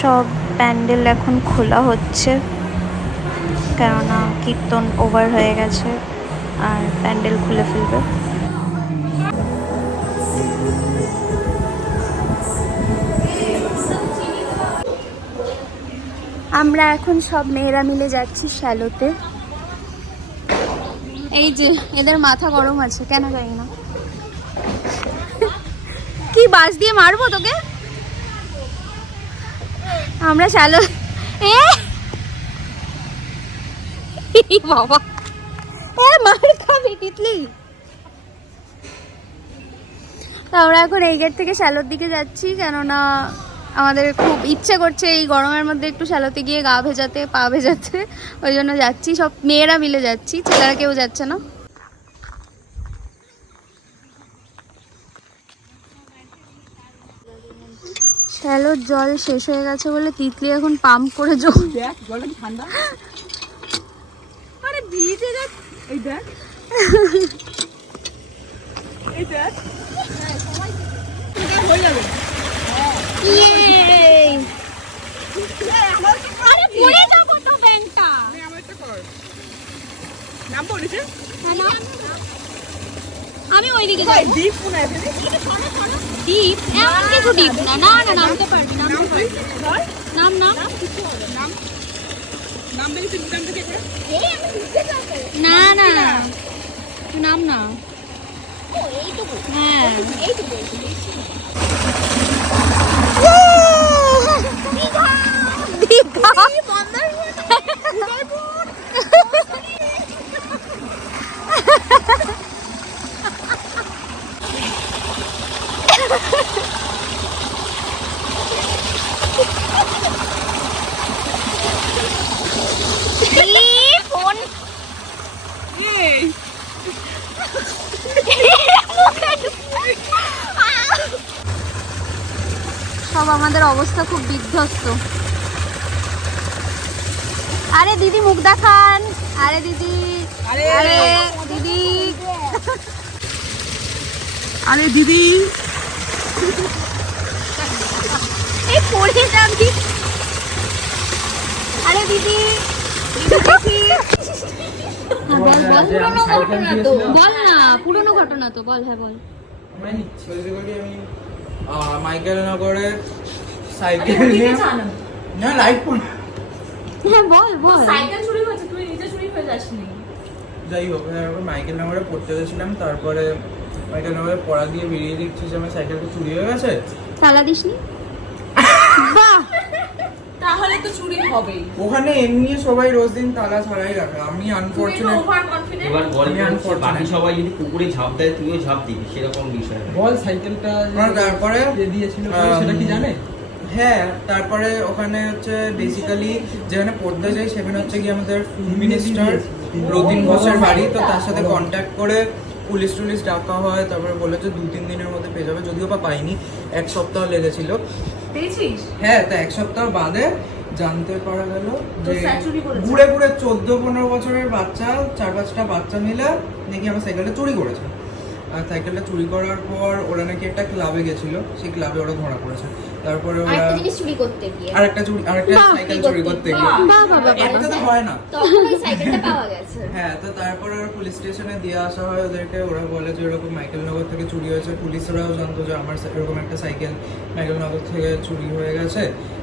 সব প্যান্ডেল এখন খোলা হচ্ছে, কেননা কীর্তন ওভার হয়ে গেছে আর প্যান্ডেল খুলে ফেলবে। আমরা এখন সব মেয়েরা মিলে যাচ্ছি শ্যালোতে। এই যে এদের মাথা গরম আছে, কেন জানি না। কি বাস দিয়ে মারবো তোকে? আমরা শ্যালো বাবা মার খাবি তিতলি। আমরা এখন এই গেট থেকে শ্যালোর দিকে যাচ্ছি, কেননা আমাদের খুব ইচ্ছে করছে এই গরমের মধ্যে একটু শ্যালোতে গিয়ে গা ভেজাতে, পা ভেজাতে। ওই জন্য যাচ্ছি, সব মেয়েরা মিলে যাচ্ছি, ছেলেরা কেউ যাচ্ছে না। শ্যালোর জল শেষ হয়ে গেছে বলে তিতলি এখন পাম্প করে জল। জলটা কি ঠান্ডা? আরে ভিজে যাক। এই দেখ, এই দেখ, হয়ে যাবে। আরে পড়ে যাবো তো ব্যাংকটা। নাম বলেছে আমি ওইদিকে যাবো। দ্বীপ মনে আছে। দ্বীপ এমন কিছু দ্বীপ না। না না, নামতে পারবি, নামতে পারবি। নাম নাম কিছু হবে নাম, নাম দেখে সিস্টেম থেকে করে। না না, তুই নাম না। ও এইটুকু, হ্যাঁ এইটুকু। দীঘা ফোন সব আমাদের অবস্থা খুব বিধ্বস্ত। আরে দিদি মুখ দেখান, আরে দিদি, আরে দিদি, আরে দিদি এই পড়ে যাবি। আরে দিদি, বল বল, পুরনো ঘটনা তো বল না, পুরনো ঘটনা তো বল। হ্যাঁ বল। আমি মাইকেল নগরে সাইকেল নিয়ে না লাইট পড়ে। হ্যাঁ বল বল। সাইকেল চুরি হয়েছে, তুই নিজে চুরি হয়ে যাসনি। যাই হোক, মাইকেল নগরে পড়তে গেছিলাম, তারপরে মাইকেল নগরে পড়া দিয়ে বেরিয়ে দেখছি যে আমার সাইকেলটা চুরি হয়ে গেছে। তালা দিসনি? বাহ, তাহলে তো চুরি হবেই। ওখানে এমনি সবাই রোজ দিন তালা ছাড়াই রাখে, আমি তুই তো আনফরচুনেট। Over confident. এবার বল, আমি unfortunate। বাকি সবাই যদি পুকুরে ঝাঁপ দেয় তুইও ঝাঁপ দিবি, সেরকম বিষয়। বল সাইকেলটা তারপরে যে দিয়েছিল সেটা কি জানে? হ্যাঁ, তারপরে ওখানে হচ্ছে বেসিক্যালি যেখানে পড়তে যাই সেখানে হচ্ছে কি আমাদের ফুড মিনিস্টার রতিন ঘোষের বাড়ি, তো তার সাথে কন্ট্যাক্ট করে পুলিশ টুলিশ ডাকা হয়, তারপরে বলেছে 2-3 দিনের মধ্যে পেয়ে যাবে, যদিও বা পাইনি, 1 সপ্তাহ লেগেছিল। পেয়েছিস? হ্যাঁ, তা 1 সপ্তাহ বাদে জানতে পারা গেল তো যে স্যার চুরি করেছে। ঘুরে ঘুরে 14-15 বছরের বাচ্চা, 4-5টা বাচ্চা মিলে নাকি আমার সাইকেলটা চুরি করেছে। আর সাইকেলটা চুরি করার পর ওরা নাকি একটা ক্লাবে গেছিল, সেই ক্লাবে ওরা ধরা পড়েছে। তারপরে ওরা আরেকটা জিনিস চুরি করতে গিয়ে, আরেকটা সাইকেল চুরি করতে গিয়ে। বাহ বাবা। এটা তো হয় না। তখন ওই সাইকেলটা পাওয়া গেছে। হ্যাঁ, তো তারপরে ওরা পুলিশ স্টেশনে দিয়ে আসা হয় ওদেরকে। ওরা বলে যে এরকম মাইকেলনগর থেকে চুরি হয়েছে। পুলিশরাও জানতো যে আমার এরকম একটা সাইকেল মাইকেলনগর থেকে চুরি হয়ে গেছে।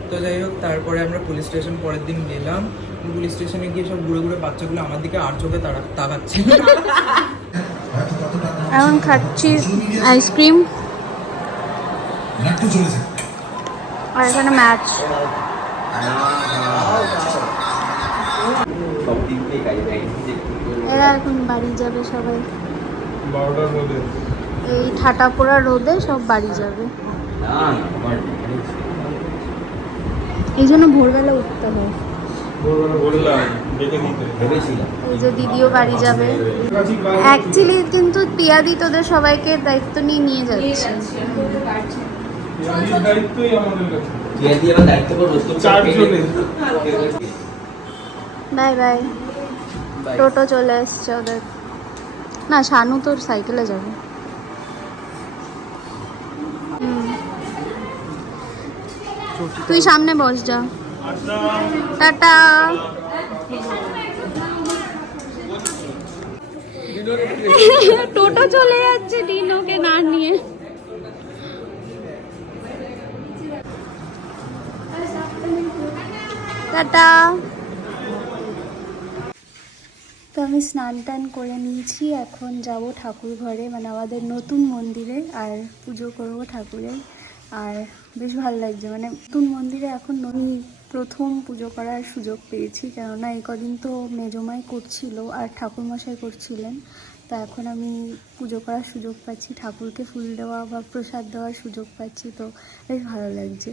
তো যাই হোক, তারপরে আমরা পুলিশ স্টেশন পরের দিন গেলাম। পুলিশ স্টেশনে গিয়ে সব ঘুরে ঘুরে বাচ্চাগুলো আমার দিকে আর চোখে তাকাচ্ছে। এখন খাচ্ছি আইসক্রিম আর এখানে ম্যাচ। সব দিক থেকে কাজে দেয়। এরা এখন বাড়ি যাবে সবাই, 12টার মধ্যে এই ঠাটা পোড়া রোদে সব বাড়ি যাবে। না না, আমার এই জন্য ভোরবেলা উঠতে হয়। বললাম ডেকে নিতে ভেবেছিলাম। এই যে দিদিও বাড়ি যাবে। অ্যাকচুয়ালি কিন্তু পিয়াদি তোদের সবাইকে দায়িত্ব নিয়ে যাচ্ছে। দায়িত্বই আমাদের কাছে। তুই আজকে আমার দায়িত্ব করে রোজ করতে 4 জনে। Bye bye. টোটো চলে এসছে ওদের। না, শানু তোর সাইকেলে যাবে। তুই সামনে বস যা। টাটা। টোটো চলে যাচ্ছে ডিনোকে না নিয়ে। টাটা। তো আমি স্নান টান করে নিয়েছি, এখন যাব ঠাকুর ঘরে, মানে আমাদের নতুন মন্দিরে, আর পুজো করব ঠাকুরের। আর বেশ ভালো লাগছে, মানে নতুন মন্দিরে এখন আমি প্রথম পুজো করার সুযোগ পেয়েছি, কেননা এই কদিন তো মেজমাই করছিল আর ঠাকুরমশাই করছিলেন। তো এখন আমি পুজো করার সুযোগ পাচ্ছি, ঠাকুরকে ফুল দেওয়া বা প্রসাদ দেওয়ার সুযোগ পাচ্ছি, তো বেশ ভালো লাগছে।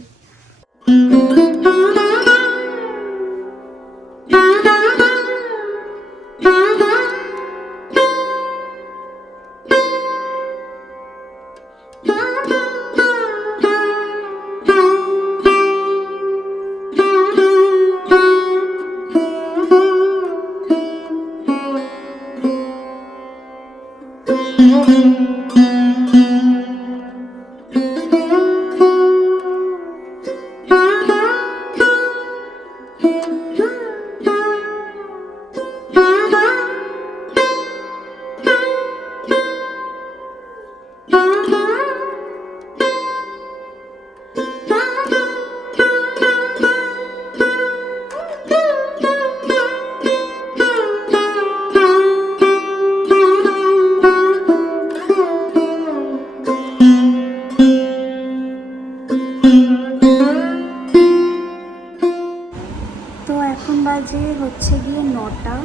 তো এখন বাজে হচ্ছে গিয়ে 9টা,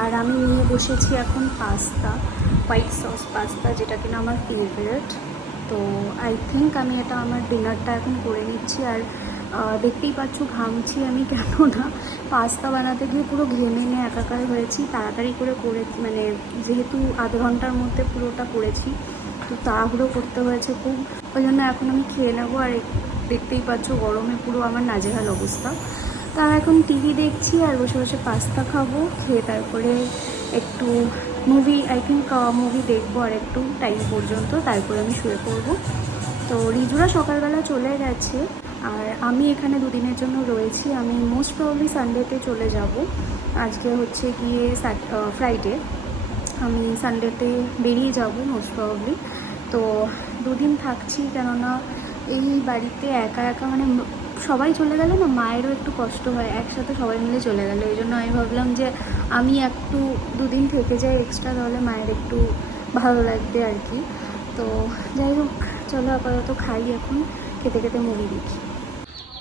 আর আমি নিয়ে বসেছি এখন পাস্তা, হোয়াইট সস পাস্তা, যেটা কিনা আমার ফেভারিট। তো আই থিঙ্ক আমি এটা আমার ডিনারটা এখন করে নিচ্ছি। আর দেখতেই পাচ্ছ ঘামছি আমি, কেননা পাস্তা বানাতে গিয়ে পুরো ঘেমে নিয়ে একাকার হয়েছি, তাড়াতাড়ি করে মানে যেহেতু আধ ঘন্টার মধ্যে পুরোটা করেছি, তো তাড়াহুড়ো করতে হয়েছে খুব, ওই জন্য এখন আমি খেয়ে নেবো। আর দেখতেই পাচ্ছ গরমে পুরো আমার নাজেহাল অবস্থা। তা এখন টিভি দেখছি আর বসে বসে পাস্তা খাবো, খেয়ে তারপরে একটু আই থিঙ্ক মুভি দেখবো আর একটু টাইম পর্যন্ত, তারপরে আমি শুয়ে পড়বো। তো রিজুরা সকালবেলা চলে গেছে আর আমি এখানে দুদিনের জন্য রয়েছি। আমি মোস্ট প্রবলি সানডেতে চলে যাব। আজকে হচ্ছে গিয়ে ফ্রাইডে, আমি সানডেতে বেরিয়ে যাব মোস্ট প্রবলি। তো দুদিন থাকছি, কেননা এই বাড়িতে একা একা মানে সবাই চলে গেলে না মায়েরও একটু কষ্ট হয়, একসাথে সবাই মিলে চলে গেলে। এই জন্য আমি ভাবলাম যে আমি একটু দুদিন থেকে যাই এক্সট্রা, তাহলে মায়ের একটু ভালো লাগবে আর কি। তো যাই হোক, চলো আপাতত খাই, এখন খেতে খেতে মুভি দেখি।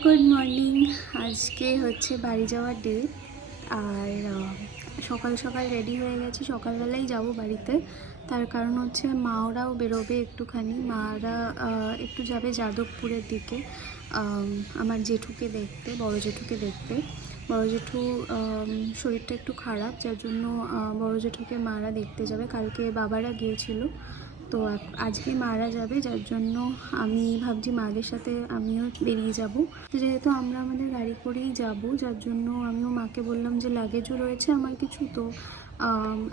গুড মর্নিং, আজকে হচ্ছে বাড়ি যাওয়ার ডেট। আর সকাল সকাল রেডি হয়ে গেছি, সকালবেলাই যাব বাড়িতে। তার কারণ হচ্ছে মাওরাও বেরোবে একটুখানি, মারা একটু যাবে যাদবপুরের দিকে আমার জেঠুকে দেখতে, বড় জেঠুকে দেখতে। বড় জেঠু শরীরটা একটু খারাপ, যার জন্য বড় জেঠুকে মারা দেখতে যাবে। কালকে বাবারা গিয়েছিল, তো আজকে মারা যাবে, যার জন্য আমি ভাবছি মাদের সাথে আমিও বেরিয়ে যাব। তো যেহেতু আমরা আমাদের গাড়ি করেই যাব, যার জন্য আমিও মাকে বললাম যে লাগেজও রয়েছে আমার কিছু, তো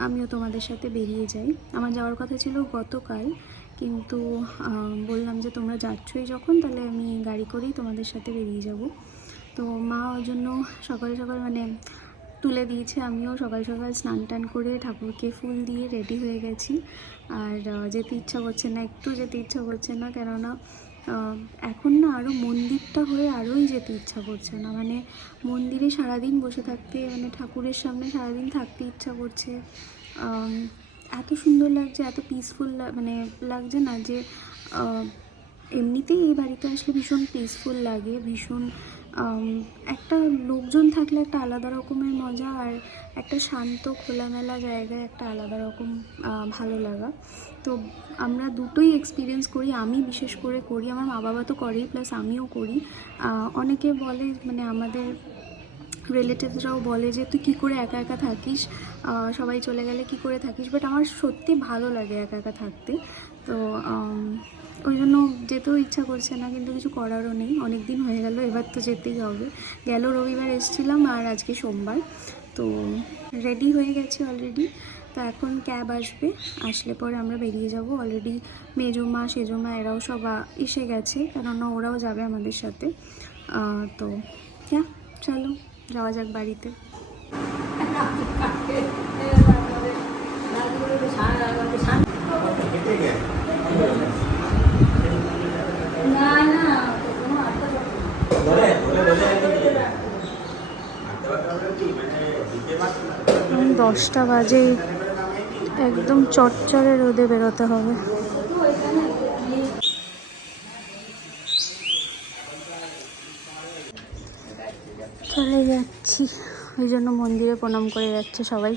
আমিও তোমাদের সাথে বেরিয়ে যাই। আমার যাওয়ার কথা ছিল গতকাল, কিন্তু বললাম যে তোমরা যাচ্ছই যখন, তাহলে আমি গাড়ি করেই তোমাদের সাথে বেরিয়ে যাব। তো মা ওই জন্য সকাল সকাল মানে তুলে দিয়েছে, আমিও সকাল সকাল স্নান টান করে ঠাকুরকে ফুল দিয়ে রেডি হয়ে গেছি। আর যেতে ইচ্ছা করছে না, একটু যেতে ইচ্ছা করছে না, কেননা এখন না আরও মন্দিরটা হয়ে আরোই যেতে ইচ্ছা করছে না। মানে মন্দিরে সারাদিন বসে থাকতে, মানে ঠাকুরের সামনে সারাদিন থাকতে ইচ্ছা করছে। এত সুন্দর লাগছে, এত পিসফুল মানে লাগছে না, যে এমনিতেই এই বাড়িতে আসলে ভীষণ পিসফুল লাগে, ভীষণ একটা লোকজন থাকলে একটা আলাদা রকমের মজা, আর একটা শান্ত খোলামেলা জায়গায় একটা আলাদা রকম ভালো লাগা। তো আমরা দুটোই এক্সপিরিয়েন্স করি, আমি বিশেষ করে করি, আমার মা বাবা তো করেই, প্লাস আমিও করি। অনেকে বলে, মানে আমাদের রিলেটিভসরাও বলে যে তুই কী করে একা একা থাকিস, সবাই চলে গেলে কী করে থাকিস, বাট আমার সত্যি ভালো লাগে একা একা থাকতে। তো ওই জন্য যেতেও ইচ্ছা করছে না, কিন্তু কিছু করারও নেই, অনেক দিন হয়ে গেল, এবার তো যেতেই হবে। গেল রবিবার এসেছিলাম আর আজকে সোমবার। তো রেডি হয়ে গেছি অলরেডি, তো এখন ক্যাব আসবে, আসলে পরে আমরা বেরিয়ে যাব। অলরেডি মেজমা সেজমা এরাও সব এসে গেছে, কেননা ওরাও যাবে আমাদের সাথে। তো হ্যাঁ, চলো যাওয়া যাক বাড়িতে। না না 10টা বাজে, একদম চটচরে রোদে বেরোতে হবে। চলে যাচ্ছি, ওই জন্য মন্দিরে প্রণাম করে যাচ্ছে সবাই।